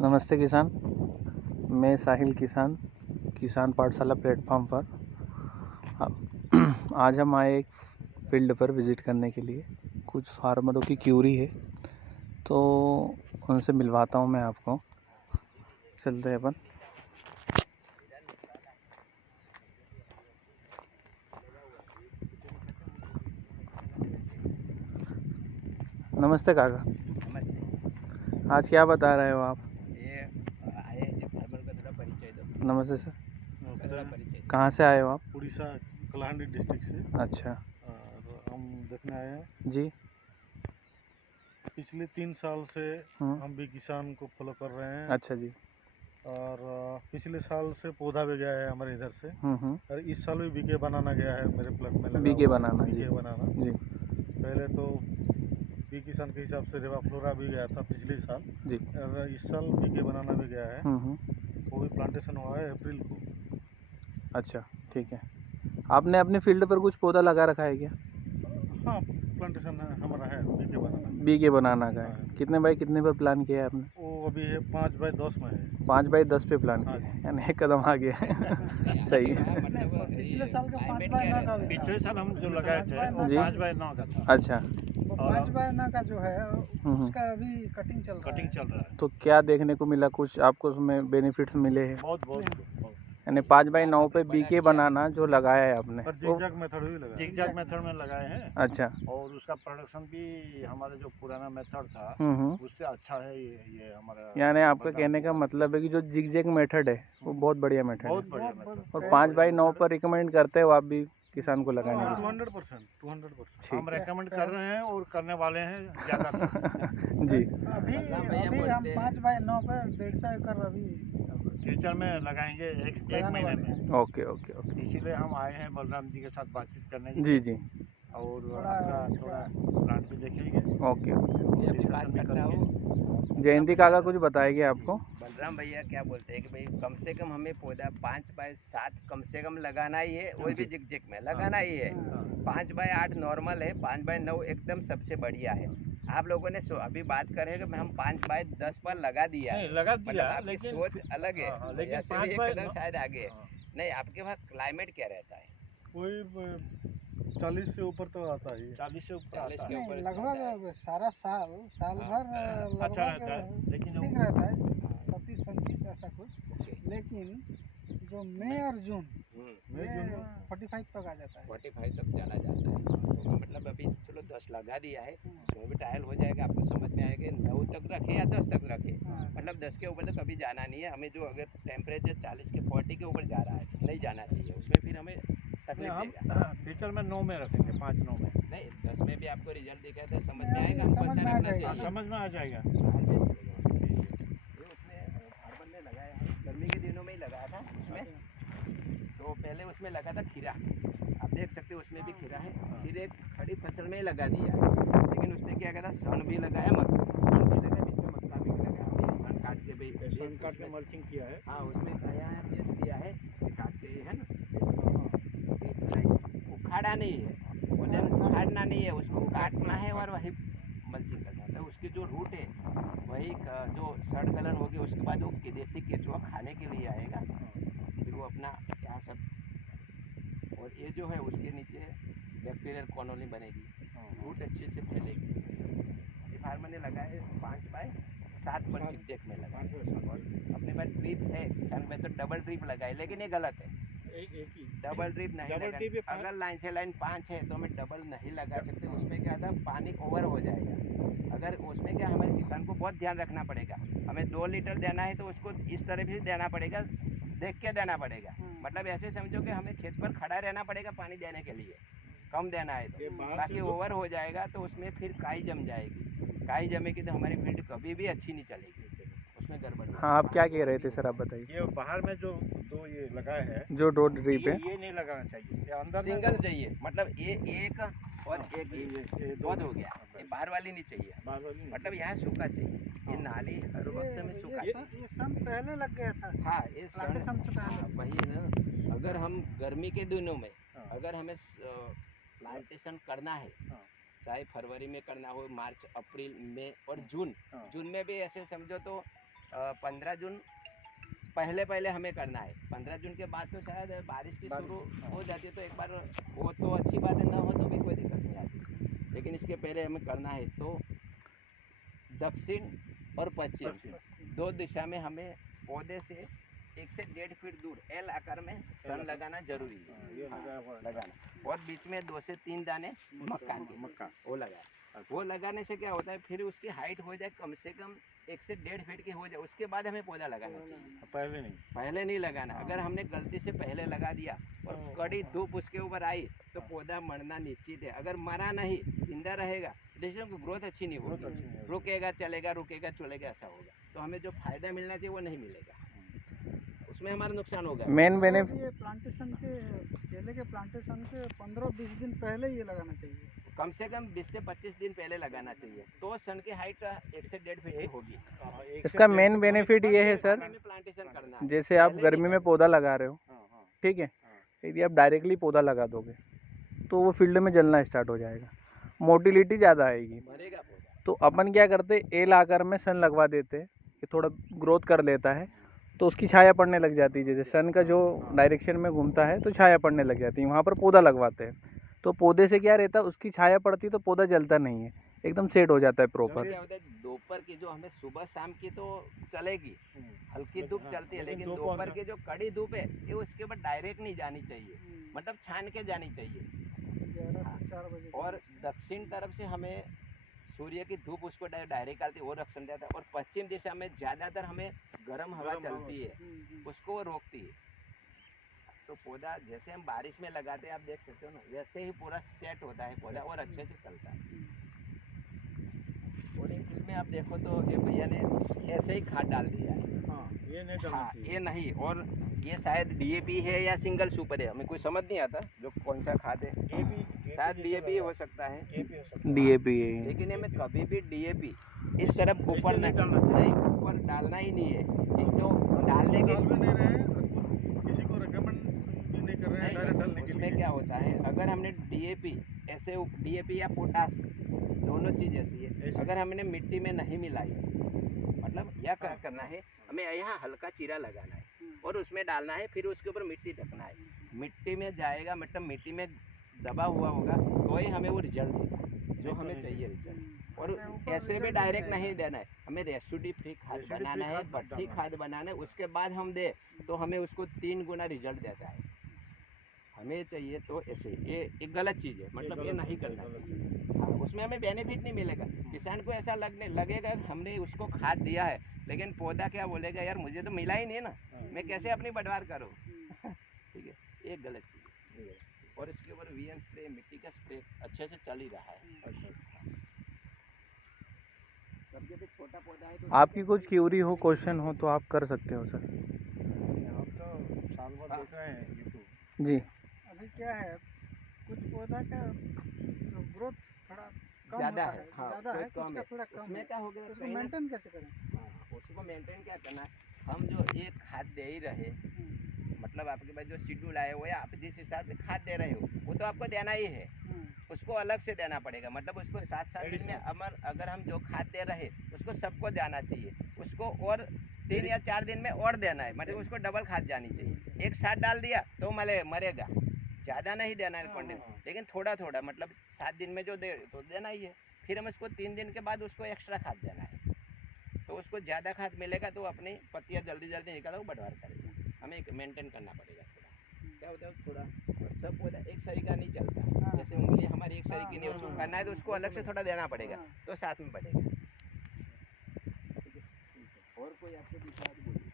नमस्ते किसान। मैं साहिल किसान पाठशाला प्लेटफॉर्म पर आज हम आए एक फील्ड पर विज़िट करने के लिए। कुछ फार्मरों की क्यूरी है तो उनसे मिलवाता हूँ मैं आपको। चलते हैं अपन। नमस्ते काका। नमस्ते। आज क्या बता रहे हो आप? ये आए हैं फार्मर का थोड़ा परिचय दो। नमस्ते सर। थोड़ा परिचय। कहाँ से आए हो आप? उड़ीसा कलाहांडी डिस्ट्रिक्ट से। अच्छा और हम देखने आए हैं। जी। पिछले 3 साल से हम भी किसान को फॉलो कर रहे हैं। अच्छा जी। और पिछले साल से पौधा भी गया है हमारे इधर से। और इस साल भी बीके बनाना गया है मेरे प्लॉट में लगा बीके हुआ है। बनाना जी। बीके बनाना जी पहले तो बी किसान के हिसाब से रेवा फ्लोरा भी गया था पिछले साल जी। और इस साल बीके बनाना भी गया है। वो भी प्लांटेशन हुआ है अप्रैल को। अच्छा ठीक है। आपने अपने फील्ड पर कुछ पौधा लगा रखा है क्या? हाँ, प्लांटेशन हमारा है बीके बनाना का है। हाँ। कितने बाई कितने पर प्लान किया है आपने? वो अभी है 5 बाई 10 में है। 5 बाई 10 पे प्लान हाँ किया है, जी। यानी एक कदम आगे है। सही है। पिछले साल का 5 बाय 9 का पिछले साल हम जो लगाए थे वो जी। 5 बाय 9 का था। अच्छा। 5 बाय 9 का जो है उसका अभी कटिंग चल रहा है। तो क्या देखने को मिला? कुछ आपको उसमें बेनिफिट्स मिले हैं? बहुत। यानी 5 बाई 9 पे बीके बनाना जो लगाया है आपने और जिगजैग मेथड भी लगाया। जिगजैग मेथड में लगाए हैं। अच्छा। और उसका प्रोडक्शन भी हमारा जो पुराना मेथड था उससे अच्छा है ये हमारा। यानी आपका कहने का मतलब है कि जो जिगजैग मेथड है वो बहुत बढ़िया मेथड है। बहुत बढ़िया मेथड। और 5 बाई 9 पर रिकमेंड करते हो आप भी किसान को लगाने के लिए? 200% हम रेकमेंड कर रहे हैं और करने वाले हैं ज़्यादा। जी। अभी हम 5 बाय 9 पे 150 एकड़ अभी फ्यूचर में लगाएंगे एक महीने में। Okay okay okay. इसीलिए हम आए हैं बलराम जी के साथ बातचीत करने के जी लिए। जी। और आपका थोड़ा प्लांट भी देखेंगे। Okay okay. डिस्कशन भी करेंगे। जयंती काका कुछ बताएंगे आपको? बलराम भैया क्या बोलते हैं कि भाई कम से कम हमें पौधा 5 बाय 7 कम से कम लगाना ही है, वो भी जिग में लगाना ही है। 5 बाय 8 नॉर्मल है, 5 बाय 9 एकदम सबसे बढ़िया है। आप लोगों ने अभी बात करें कि हम 5 बाय 10 पर लगा दिया है, मतलब आपकी सोच अलग है। लेकिन 5 बाय शायद आगे है। नहीं, आपके वहाँ क्लाइमेट क्या रहता है? कोई 40 से ऊपर तो आता ही है। 40 से ऊपर आता है। लगभग सारा साल भर अच्छा रहता है, लेकिन ठीक रहता है 36-37 ऐसा कुछ। लेकिन जो मई और जून में 45 तक आ जाता है। 45 तक चला जाता है। तो मतलब अभी चलो 10 लगा दिया है, उसमें भी ट्रायल हो जाएगा, आपको समझ में आएगा 9 तक रखे या 10 तक रखे। मतलब 10 के ऊपर तो कभी जाना नहीं है हमें। जो अगर टेम्परेचर 40 के 40 के ऊपर जा रहा है नहीं जाना चाहिए, उसमें फिर हमें तकलीफ देगा। फ्यूचर में 9 में रखेंगे, 5-9 में। नहीं, 10 में भी आपको रिजल्ट दिखा तो समझ में आएगा हमको अच्छा रखना चाहिए। समझ में आ जाएगा। ये उसमें फार्मर ने लगाया है, गर्मी के दिनों में ही लगाया था उसमें। तो पहले उसमें लगा था खीरा, आप देख सकते हो उसमें भी खीरा है। खीरे खड़ी फसल में ही लगा दिया है, लेकिन उसने क्या कहा था सन भी लगाया, सन भी लगा, बीच में मक्का भी लगा। सन काट के भी सन काट के मल्चिंग किया है। हाँ, उसमें यहाँ बेच दिया है काट के, है ना। उखाड़ा नहीं है, उन्हें उखाड़ना नहीं है, उसको काटना है और वही मल्चिंग करना है। तो उसकी जो रूट है वही जो सड़ गलन होगी, उसके बाद वो देसी केचुआ खाने के लिए आएगा, फिर वो अपना यहाँ सब। और ये जो है उसके नीचे बैक्टीरियल कॉलोनी बनेगी, रूट अच्छे से फैलेगी। ये फार्मर ने लगाए 5 बाय 7 पर जिगजैग में लगाए। और अपने पास ड्रिप है, किसान में तो डबल ड्रिप लगाए, लेकिन ये गलत है। एक ही डबल ड्रिप नहीं लगा। अगर लाइन से लाइन 5 है तो हमें डबल नहीं लगा सकते। उसमें क्या था, पानी ओवर हो जाएगा। अगर उसमें क्या, हमारे किसान को बहुत ध्यान रखना पड़ेगा। हमें 2 लीटर देना है तो उसको इस तरह भी देना पड़ेगा, देख के देना पड़ेगा। मतलब ऐसे समझो कि हमें खेत पर खड़ा रहना पड़ेगा पानी देने के लिए, कम देना है तो। बाकी ओवर हो जाएगा तो उसमें फिर काई जम जाएगी। काई जमेगी तो हमारी फील्ड कभी भी अच्छी नहीं चलेगी, उसमें गड़बड़। हाँ, आप क्या कह रहे थे सर, आप बताइए। ये बाहर में जो दो ये लगाए हैं, जो रोड ड्रिप है ये नहीं लगाना चाहिए। ये अंदर सिंगल चाहिए, मतलब ये एक और एक ये बहुत हो गया। ये बाहर वाली नहीं चाहिए, मतलब यहाँ सूखा चाहिए। ये नाली हर वक्त में सूखा चाहिए। ये सन पहले लग गया था। हाँ, ये सन से पहले। वही है ना। अगर हम गर्मी के दिनों में अगर हमें प्लांटेशन करना है, चाहे फरवरी में करना हो, मार्च, अप्रैल, मई और जून में भी ऐसे समझो तो 15 जून पहले हमें करना है। 15 जून के बाद तो शायद बारिश की शुरू हो जाती है, तो एक बार वो तो अच्छी बात है, ना हो तो भी कोई दिक्कत नहीं आती, लेकिन इसके पहले हमें करना है। तो दक्षिण और पश्चिम दो दिशा में हमें पौधे से 1 से 1.5 फीट दूर एल आकार में सन लगाना जरूरी है। लगाना, और बीच में 2 से 3 दाने मक्का वो लगाए। वो लगाने से क्या होता है, फिर उसकी हाइट हो जाए कम से कम 1 से 1.5 फीट की हो जाए, उसके बाद हमें पौधा लगाना चाहिए। पहले नहीं लगाना। अगर हमने गलती से पहले लगा दिया और कड़ी धूप उसके ऊपर आई तो पौधा मरना निश्चित है। अगर मरा नहीं, जिंदा रहेगा, देखिए ग्रोथ अच्छी नहीं होगी, रुकेगा चलेगा, रुकेगा चलेगा, ऐसा होगा। तो हमें जो फायदा मिलना चाहिए वो नहीं मिलेगा, उसमें हमारा नुकसान होगा। मेन बेनिफिट ये प्लांटेशन के केले के प्लांटेशन के 15-20 दिन पहले ये लगाना चाहिए, कम से कम 20 से 25 दिन पहले लगाना चाहिए, तो सन की हाइट 1 से 1.5 फीट होगी। इसका मेन बेनिफिट ये है सर, प्लांटेशन करना है। जैसे आप गर्मी में पौधा लगा रहे हो, ठीक है, यदि आप डायरेक्टली पौधा लगा दोगे तो वो फील्ड में जलना स्टार्ट हो जाएगा, मोटिलिटी ज़्यादा आएगी। तो अपन क्या करते, एल आकार में सन लगवा देते, ये थोड़ा ग्रोथ कर लेता है तो उसकी छाया पड़ने लग जाती है। जैसे सन का जो डायरेक्शन में घूमता है तो छाया पड़ने लग जाती है, वहाँ पर पौधा लगवाते हैं। तो पौधे से क्या रहता है, उसकी छाया पड़ती है तो पौधा जलता नहीं है, एकदम सेट हो जाता है प्रॉपर। क्या होता है, दोपहर की जो हमें सुबह शाम की तो चलेगी, हल्की धूप चलती है, लेकिन दोपहर की जो कड़ी धूप है ये उसके ऊपर डायरेक्ट नहीं जानी चाहिए, मतलब छान के जानी चाहिए। 11 से 4 बजे। और दक्षिण तरफ से हमें सूर्य की धूप उसको डायरेक्ट आती है, वो रक्षण देता है। और पश्चिम दिशा में ज़्यादातर हमें गर्म हवा चलती है, उसको वो रोकती है। तो पौधा जैसे हम बारिश में लगाते हैं, आप देख सकते हो ना, वैसे ही पूरा सेट होता है पौधा और अच्छे से चलता है। और इसमें आप देखो तो ये भैया ने ऐसे ही खाद डाल दिया है। ये नहीं डालना चाहिए। ये नहीं, और ये शायद डीएपी है या सिंगल सुपर है, हमें कोई समझ नहीं आता जो कौन सा खाद है। शायद डीएपी हो सकता है, डीएपी है, लेकिन हमें कभी भी डीएपी इस तरफ ऊपर नहीं ऊपर डालना ही नहीं है। एक तो डालने के किसी को रेकमेंड भी नहीं कर रहे हैं डायरेक्ट डालने के लिए। उसमें क्या होता है, अगर हमने डीएपी ऐसे, डीएपी या पोटास दोनों चीज़ ऐसी है, अगर हमने मिट्टी में नहीं मिलाई, मतलब यह क्या करना है, हमें यहाँ हल्का चीरा लगाना है और उसमें डालना है, फिर उसके ऊपर मिट्टी ढकना है। मिट्टी में जाएगा, मतलब मिट्टी में दबा हुआ होगा तो ही हमें वो रिजल्ट देगा जो हमें चाहिए रिजल्ट। और ऐसे भी डायरेक्ट नहीं देना है, हमें रेसिड्यू फ्री खाद बनाना है, भट्टी खाद बनाना है, उसके बाद हम दे तो हमें उसको 3 गुना रिजल्ट देता है। हमें चाहिए तो ऐसे, ये गलत चीज़ है, मतलब ये नहीं करना चाहिए। उसमें हमें बेनिफिट नहीं मिलेगा। किसान को ऐसा लगेगा हमने उसको खाद दिया है, लेकिन पौधा क्या बोलेगा, यार मुझे तो मिला ही नहीं ना, मैं कैसे अपनी बढ़वार करूँ। ठीक है, ये गलत चीज़ है। और इसके ऊपर वीएम स्प्रे, मिट्टी का स्प्रे अच्छे से चल ही रहा है। सबसे भी छोटा पौधा है तो आपकी कुछ क्यूरी हो, क्वेश्चन हो तो आप कर सकते हो सर। आप तो साल भर देख रहे हैं यूट्यूब जी। अभी क्या है, कुछ पौधा का ग्रोथ थोड़ा कम ज़्यादा होता है, है, हाँ, ज़्यादा है, कम कुछ है। का थोड़ा कम उसमें है, क्या हो गया, उसको मेंटेन कैसे करें? हाँ, उसको मेंटेन क्या करना है, हम जो एक खाद दे ही रहे, मतलब आपके पास जो शेड्यूल आया हुआ है, आप जिस हिसाब से खाद दे रहे हो वो तो आपको देना ही है, उसको अलग से देना पड़ेगा। मतलब उसको 7-7 दिन में अगर हम जो खाद दे रहे उसको सबको देना चाहिए, उसको और 3 या 4 दिन में और देना है, मतलब उसको डबल खाद जानी चाहिए। एक साथ डाल दिया तो मरेगा, ज़्यादा नहीं देना है क्वांटिटी, लेकिन थोड़ा थोड़ा, मतलब 7 दिन में जो दे तो देना ही है। फिर हम उसको 3 दिन के बाद उसको एक्स्ट्रा खाद देना है, तो उसको ज़्यादा खाद मिलेगा तो अपनी पत्तियाँ जल्दी जल्दी निकालो, बढ़वार करेगा। हमें एक मेंटेन करना पड़ेगा थोड़ा, क्या होता है थोड़ा। और सब पौधा एक सरीका नहीं चलता, जैसे उंगली हमारी एक सरीकी नहीं, उसको करना है तो उसको अलग से थोड़ा देना पड़ेगा, तो साथ में बढ़ेगा। ठीक है, और कोई आपको दिख रहा है तो बोलिए।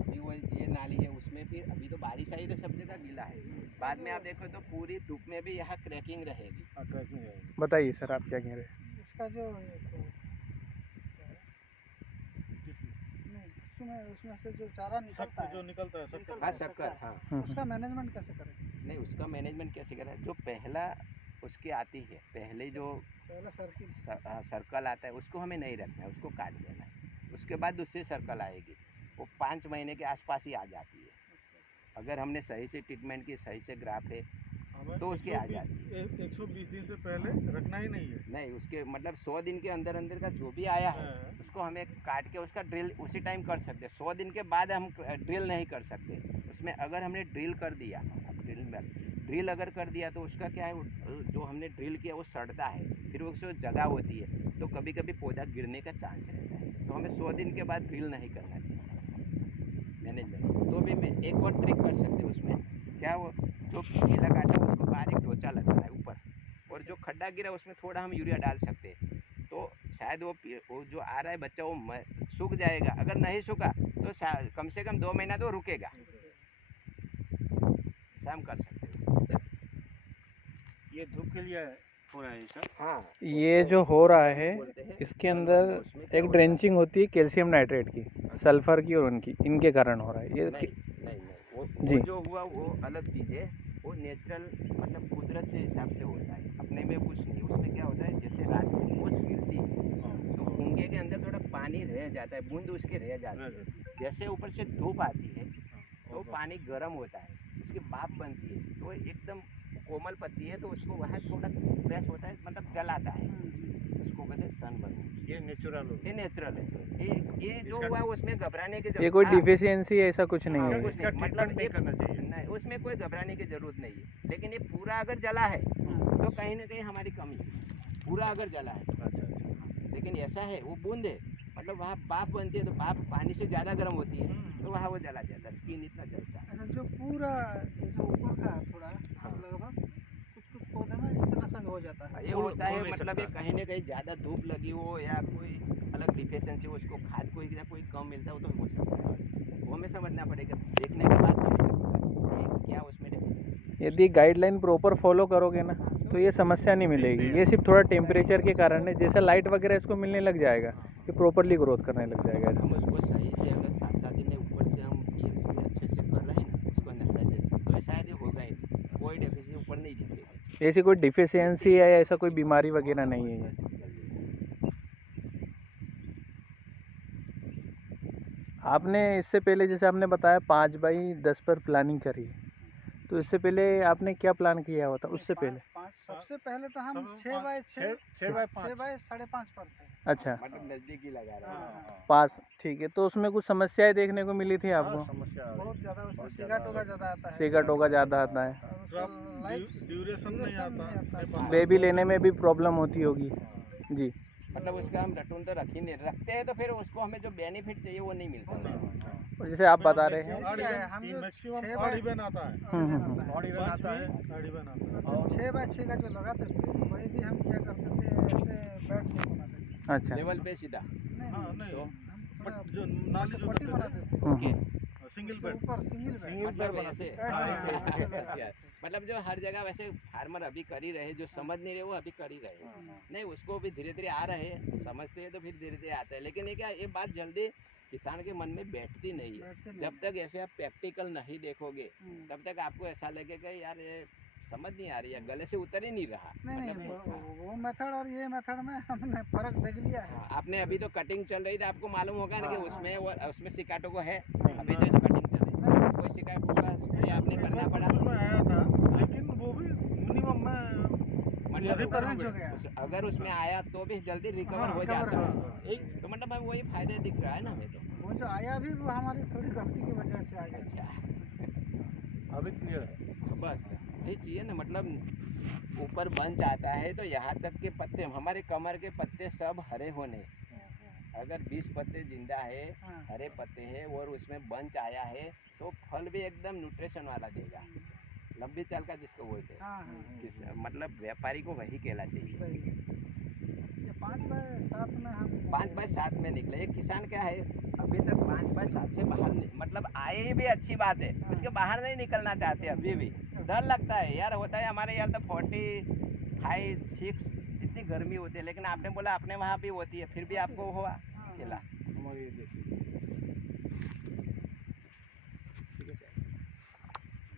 अभी वो ये नाली है, उसमें फिर अभी तो बारिश आई तो सब जगह गीला है, बाद में आप देखो तो पूरी धूप में भी यहाँ क्रैकिंग रहेगी। बताइए सर आप क्या कह रहे हैं। उसका जो उसमें से जो चारा निकलता है, जो निकलता है हाँ, शक्कर, हाँ, उसका मैनेजमेंट कैसे करें? नहीं, उसका मैनेजमेंट कैसे करें, जो पहला उसकी आती है, पहले जो पहला सर्कल आता है उसको हमें नहीं रखना है, उसको काट देना है। उसके बाद दूसरी सर्कल आएगी, वो 5 महीने के आसपास ही आ जाती है। अगर हमने सही से ट्रीटमेंट की, सही से ग्राफ है, हमें तो उसके आ 120 दिन से पहले रखना ही नहीं है। नहीं, उसके मतलब 100 दिन के अंदर अंदर का जो भी आया है हाँ। उसको हमें काट के उसका ड्रिल उसी टाइम कर सकते हैं। 100 दिन के बाद हम ड्रिल नहीं कर सकते उसमें। अगर हमने ड्रिल कर दिया, ड्रिल अगर कर दिया तो उसका क्या है, जो हमने ड्रिल किया वो सड़ता है, फिर उसमें जगह होती है तो कभी कभी पौधा गिरने का चांस रहता है। तो हमें 100 दिन के बाद ड्रिल नहीं करना चाहिए मैनेजमेंट। तो भी मैं एक और ट्रिक कर सकते हैं उसमें, क्या वो जो गीला काटा उसको बारीक डोचा लगता है ऊपर, और जो खड्डा गिरा उसमें थोड़ा हम यूरिया डाल सकते हैं। तो शायद वो जो आ रहा है बच्चा वो सूख जाएगा। अगर नहीं सूखा तो कम से कम 2 महीना तो रुकेगा। ऐसा हम कर सकते हैं। ये धूप के लिए हो रहा है सर। हाँ, ये जो हो रहा है इसके अंदर एक ड्रेंचिंग होती है कैल्शियम नाइट्रेट की, सल्फर की और उनकी, इनके कारण हो रहा है ये। नहीं, वो जी। जो हुआ वो अलग चीज़ है। वो नेचुरल मतलब कुदरत से हिसाब से होता है, अपने में कुछ नहीं। उसमें क्या होता है, जैसे रात में ओस गिरती है तो भूंगे के अंदर थोड़ा पानी रह जाता है, बूंद उसके रह जाती है। जैसे ऊपर से धूप आती है तो पानी गर्म होता है, उसकी भाप बनती है, तो एकदम कोमल पत्ती है तो उसको वहाँ थोड़ा फ्रेश होता है, मतलब जलाता है, उसको कहते हैं सनबर्न। ये नेचुरल है। ये जो हुआ उसमें घबराने की ये कोई डिफिशियंसी ऐसा कुछ नहीं हाँ, है। कुछ नहीं, मतलब ये करना चाहिए नहीं, उसमें कोई घबराने की जरूरत नहीं है। लेकिन ये पूरा अगर जला है तो कहीं ना कहीं हमारी कमी है, पूरा अगर जला है। लेकिन ऐसा है वो बूंद है, मतलब वहाँ भाप बनती है तो भाप पानी से ज़्यादा गर्म होती है तो वहाँ वो जला जाता है, स्किन इतना जलता है। अच्छा, जो पूरा जो ऊपर का है थोड़ा लगभग कुछ पौधे में इतना सा हो जाता है। ये होता है मतलब ये कहीं ना कहीं ज़्यादा धूप लगी हो या कोई अलग डिफिशियंसी हो, उसको खाद कोई कम मिलता हो तो हो सकता है। वो हमें समझना पड़ेगा, देखने के बाद समझ सकते हैं क्या उसमें deficiency है। यदि गाइडलाइन प्रॉपर फॉलो करोगे ना तो ये समस्या नहीं मिलेगी। ये सिर्फ थोड़ा टेम्परेचर के कारण है, जैसा लाइट वगैरह इसको मिलने लग जाएगा ये प्रॉपरली ग्रोथ करने लग जाएगा ऐसा। हम उसको सही से अगर 7-7 दिन में ऊपर से हम पीएम अच्छे से कर रहे हैं ना उसको नहलाते तो ये शायद ये होगा ही, कोई डेफिशिएंसी ऊपर नहीं दिखेगी। ऐसी कोई डिफिशियंसी है या ऐसा कोई बीमारी वगैरह नहीं है ये। आपने इससे पहले जैसे आपने बताया 5x10 पर प्लानिंग करी, तो इससे पहले आपने क्या प्लान किया हुआ था उससे पहले? सबसे पहले तो हम 6x6 6x5.5 पर थे। अच्छा, मतलब नजदीक ही लगा रहा है। 5, ठीक है। तो उसमें कुछ समस्याएं देखने को मिली थी आपको? बहुत ज़्यादा उसमें सीगा टोगा ज़्यादा आता है। सीगा टोगा ज़्यादा आता है, और उसका लाइफ ड्यूरेशन नहीं आता। बेबी लेने में भी प्रॉब्लम होती होगी। जी। मतलब उसका हम रटून तो रख ही नहीं रखते हैं तो फिर उसको हमें जो बेनिफिट चाहिए वो नहीं मिलता। और जैसे आप बता रहे हैं हम जो मैक्सिमम ऑड इवन आता है। ऑड इवन आता है। 6x6 का जो लगाते थे वही भी हम क्या करते थे, ऐसे बेड नहीं बनाते थे। अच्छा, लेवल पे सीधा नहीं, तो हम बट जो नाली जो पट्टी बनाते थे सिंगल उसके बेड। ऊपर सिंगल बेड। मतलब ऐसे ऐसे। मतलब जो हर जगह वैसे फार्मर अभी कर ही रहे, जो समझ नहीं रहे वो अभी कर ही रहे। नहीं, उसको भी धीरे धीरे आ रहे हैं, समझते हैं तो फिर धीरे धीरे आता है। लेकिन ये क्या, ये बात जल्दी किसान के मन में बैठती नहीं है। जब तक ऐसे आप प्रैक्टिकल नहीं देखोगे तब तक आपको ऐसा लगेगा यार ये समझ नहीं आ रही है, गले से उतर ही नहीं रहा। नहीं, वो मेथड और ये मेथड में हमने फर्क देख लिया है। आपने अभी तो कटिंग चल रही थी, आपको मालूम होगा ना कि उसमें सिकाटो को है। अभी जो कटिंग चल रही है कोई सिकाटो का स्प्रे आपने करना पड़ा में आया था, लेकिन वो भी मिनिमम में मतलब हो गया। अगर उसमें आया तो भी जल्दी रिकवर हो जाता है। तो मतलब हमें वही फायदे दिख रहा है ना हमें। तो वो जो आया भी वो हमारी थोड़ी गलती की वजह से आ गया। अच्छा, अभी क्लियर है। बस ये चाहिए ना, मतलब ऊपर बंच आता है तो यहाँ तक के पत्ते, हमारे कमर के पत्ते सब हरे होने। अगर 20 पत्ते जिंदा है, हरे पत्ते हैं और उसमें बंच आया है तो फल भी एकदम न्यूट्रिशन वाला देगा, लंबी चाल का जिसको बोलते हैं। मतलब व्यापारी को वही कहना चाहिए। 5x7 में हम 5x7 में निकले। एक किसान क्या है अभी तक 5x7 से बाहर मतलब आए ही भी अच्छी बात है, उसके बाहर नहीं निकलना चाहते अभी भी। डर लगता है यार, होता है हमारे यार तो 45, 6 इतनी गर्मी होती है, लेकिन आपने बोला अपने वहाँ भी होती है, फिर भी आपको हुआ अकेला।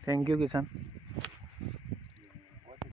थैंक यू किसान।